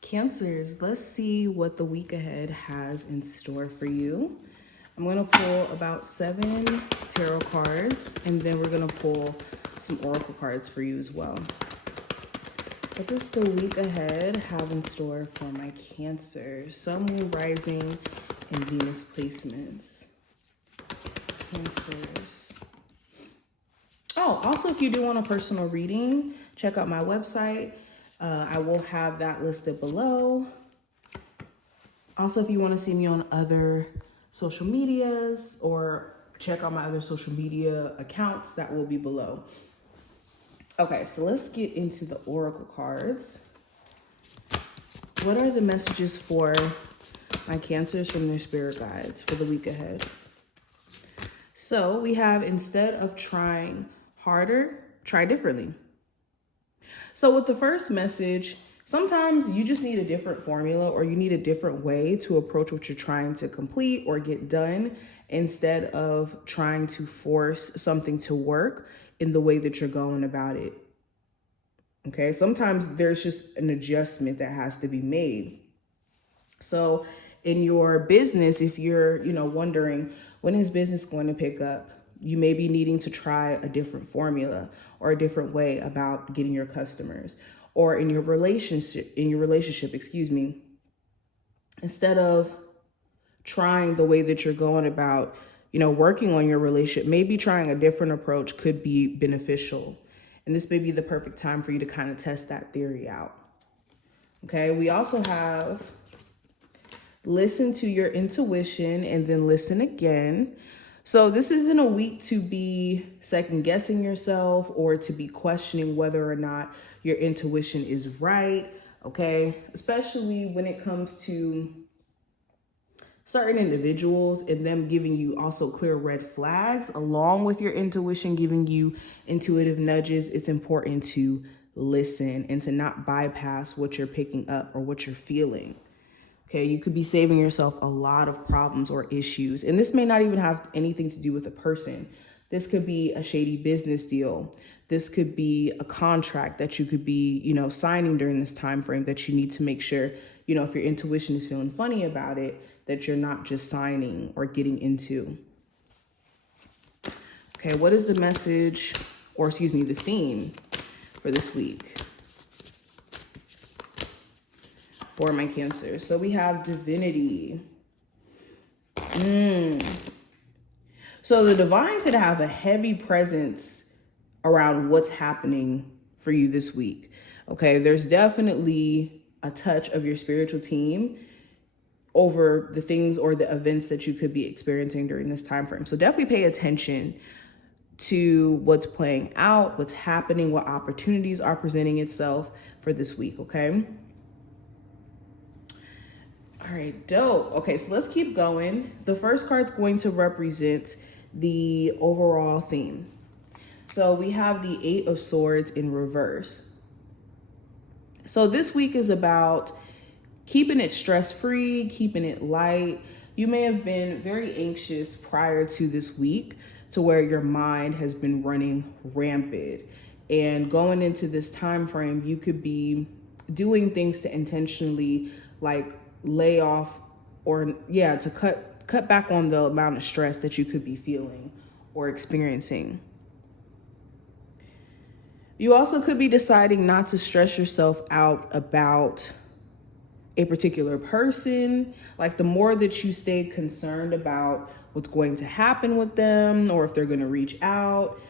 Cancers, let's see what the week ahead has in store for you. I'm going to pull about 7 tarot cards, and then we're going to pull some oracle cards for you as well. What does the week ahead have in store for my Cancer? Sun, Moon, Rising, and Venus placements. Cancers. Oh, also, if you do want a personal reading, check out my website. I will have that listed below. Also, if you want to see me on other social medias or check out my other social media accounts, that will be below. Okay, so let's get into the oracle cards. What are the messages for my Cancers from their spirit guides for the week ahead? So we have, instead of trying harder, try differently. So with the first message, sometimes you just need a different formula, or you need a different way to approach what you're trying to complete or get done, instead of trying to force something to work in the way that you're going about it. Okay, sometimes there's just an adjustment that has to be made. So in your business, if you're, wondering when is business going to pick up, you may be needing to try a different formula or a different way about getting your customers. Or in your relationship, instead of trying the way that you're going about, working on your relationship, maybe trying a different approach could be beneficial. And this may be the perfect time for you to kind of test that theory out. Okay, we also have listen to your intuition and then listen again. So this isn't a week to be second guessing yourself or to be questioning whether or not your intuition is right, okay? Especially when it comes to certain individuals and them giving you also clear red flags along with your intuition giving you intuitive nudges. It's important to listen and to not bypass what you're picking up or what you're feeling. Okay, you could be saving yourself a lot of problems or issues. And this may not even have anything to do with a person. This could be a shady business deal. This could be a contract that you could be, signing during this time frame that you need to make sure, if your intuition is feeling funny about it, that you're not just signing or getting into. Okay, what is the message, the theme for this week for my Cancer? So we have divinity. So the divine could have a heavy presence around what's happening for you this week. Okay, there's definitely a touch of your spiritual team over the things or the events that you could be experiencing during this time frame. So definitely pay attention to what's playing out, what's happening, what opportunities are presenting itself for this week, okay? All right, dope. Okay, so let's keep going. The first card's going to represent the overall theme. So we have the 8 of Swords in reverse. So this week is about keeping it stress-free, keeping it light. You may have been very anxious prior to this week to where your mind has been running rampant. And going into this time frame, you could be doing things to intentionally lay off or to cut back on the amount of stress that you could be feeling or experiencing. You also could be deciding not to stress yourself out about a particular person. Like the more that you stay concerned about what's going to happen with them or if they're going to reach out,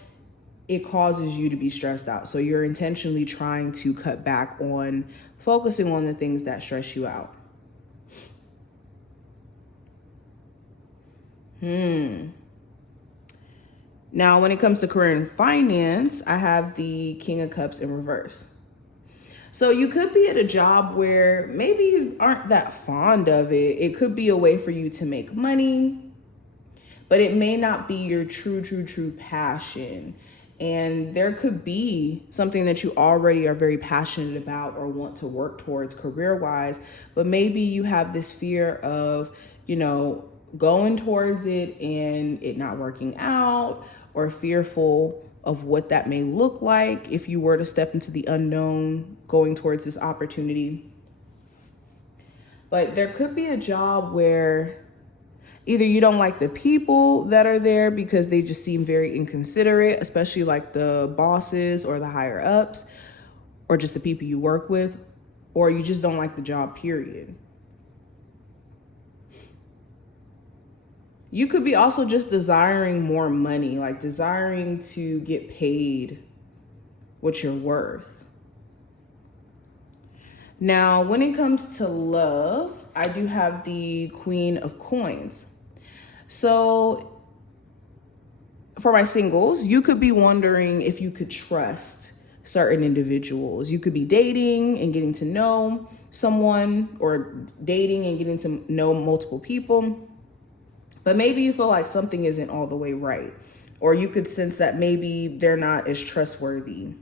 it causes you to be stressed out. So you're intentionally trying to cut back on focusing on the things that stress you out. Now, when it comes to career and finance, I have the King of Cups in reverse. So you could be at a job where maybe you aren't that fond of it. It could be a way for you to make money, but it may not be your true passion. And there could be something that you already are very passionate about or want to work towards career-wise, but maybe you have this fear of, going towards it and it not working out, or fearful of what that may look like if you were to step into the unknown going towards this opportunity. But there could be a job where either you don't like the people that are there because they just seem very inconsiderate, especially like the bosses or the higher ups, or just the people you work with, or you just don't like the job, period. You could be also just desiring more money, like desiring to get paid what you're worth. Now, when it comes to love, I do have the Queen of Coins. So for my singles, you could be wondering if you could trust certain individuals. You could be dating and getting to know someone, or dating and getting to know multiple people. But maybe you feel like something isn't all the way right. Or you could sense that maybe they're not as trustworthy.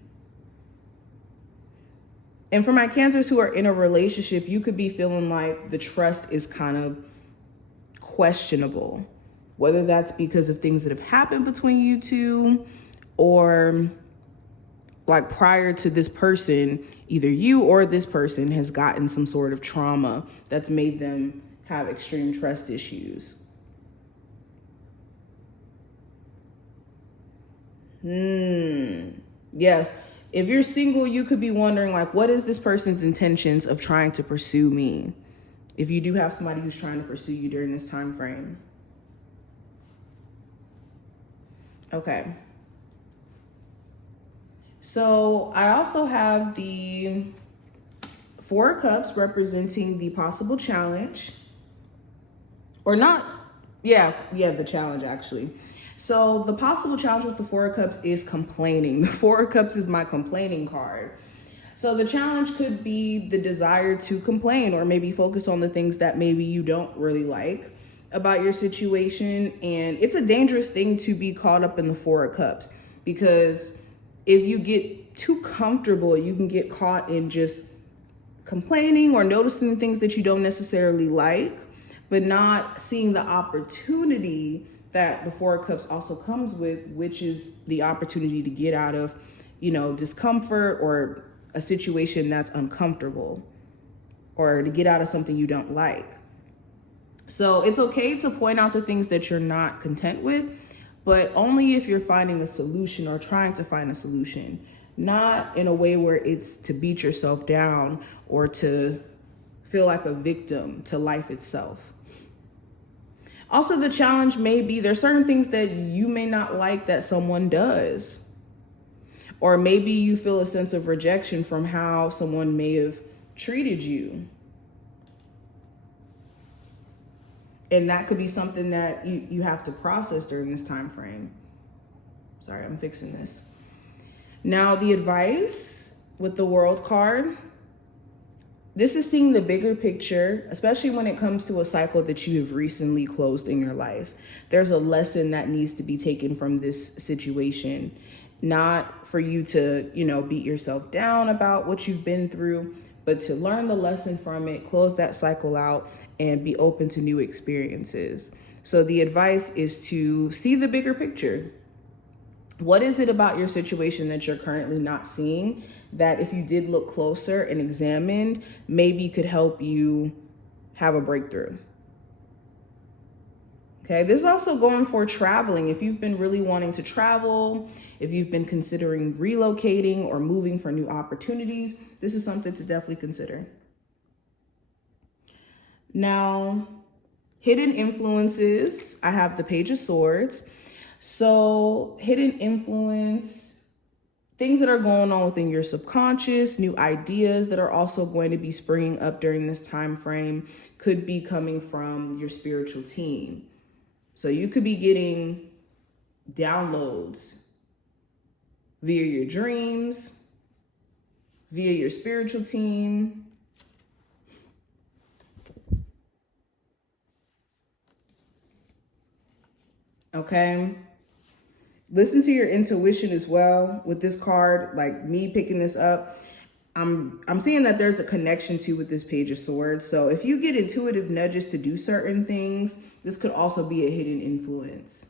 And for my Cancers who are in a relationship, you could be feeling like the trust is kind of questionable. Whether that's because of things that have happened between you two, or like prior to this person, either you or this person has gotten some sort of trauma that's made them have extreme trust issues. Yes. If you're single, you could be wondering, like, what is this person's intentions of trying to pursue me? If you do have somebody who's trying to pursue you during this time frame. Okay. So I also have the Four of Cups representing the possible challenge. Or not, the challenge actually. So the possible challenge with the Four of Cups is complaining. The Four of Cups is my complaining card. So the challenge could be the desire to complain, or maybe focus on the things that maybe you don't really like about your situation. And it's a dangerous thing to be caught up in the Four of Cups, because if you get too comfortable, you can get caught in just complaining or noticing things that you don't necessarily like, but not seeing the opportunity that the Four of Cups also comes with, which is the opportunity to get out of, discomfort or a situation that's uncomfortable, or to get out of something you don't like. So it's okay to point out the things that you're not content with, but only if you're finding a solution or trying to find a solution, not in a way where it's to beat yourself down or to feel like a victim to life itself. Also, the challenge may be there's certain things that you may not like that someone does. Or maybe you feel a sense of rejection from how someone may have treated you. And that could be something that you have to process during this time frame. Sorry, I'm fixing this. Now, the advice with the World card. This is seeing the bigger picture, especially when it comes to a cycle that you have recently closed in your life. There's a lesson that needs to be taken from this situation, not for you to, beat yourself down about what you've been through, but to learn the lesson from it, close that cycle out, and be open to new experiences. So the advice is to see the bigger picture. What is it about your situation that you're currently not seeing that if you did look closer and examined, maybe could help you have a breakthrough? Okay, this is also going for traveling. If you've been really wanting to travel, if you've been considering relocating or moving for new opportunities, this is something to definitely consider. Now, hidden influences, I have the Page of Swords. So hidden influence, things that are going on within your subconscious, new ideas that are also going to be springing up during this time frame, could be coming from your spiritual team. So you could be getting downloads via your dreams, via your spiritual team. Okay. Listen to your intuition as well with this card. Like me picking this up, I'm seeing that there's a connection to with this Page of Swords. So if you get intuitive nudges to do certain things, this could also be a hidden influence.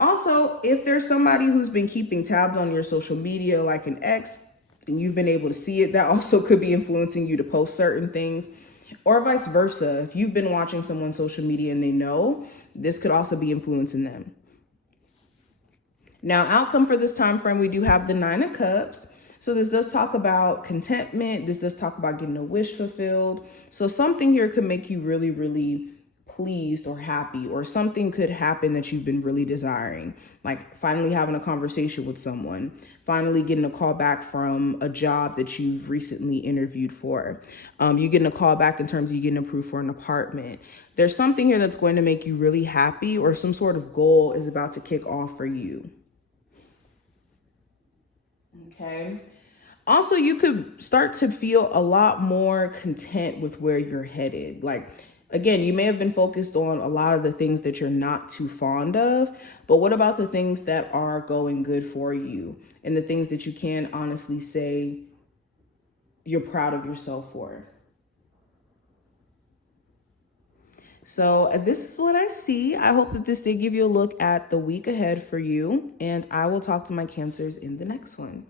Also, if there's somebody who's been keeping tabs on your social media, like an ex, and you've been able to see it, that also could be influencing you to post certain things, or vice versa. If you've been watching someone's social media and they know, this could also be influencing them. Now, outcome for this time frame, we do have the 9 of Cups. So this does talk about contentment. This does talk about getting a wish fulfilled. So something here could make you really, really pleased or happy, or something could happen that you've been really desiring, like finally having a conversation with someone, finally getting a call back from a job that you've recently interviewed for. You getting a call back in terms of you getting approved for an apartment. There's something here that's going to make you really happy, or some sort of goal is about to kick off for you. Okay. Also, you could start to feel a lot more content with where you're headed. Like, again, you may have been focused on a lot of the things that you're not too fond of, but what about the things that are going good for you, and the things that you can honestly say you're proud of yourself for? So this is what I see. I hope that this did give you a look at the week ahead for you, and I will talk to my Cancers in the next one.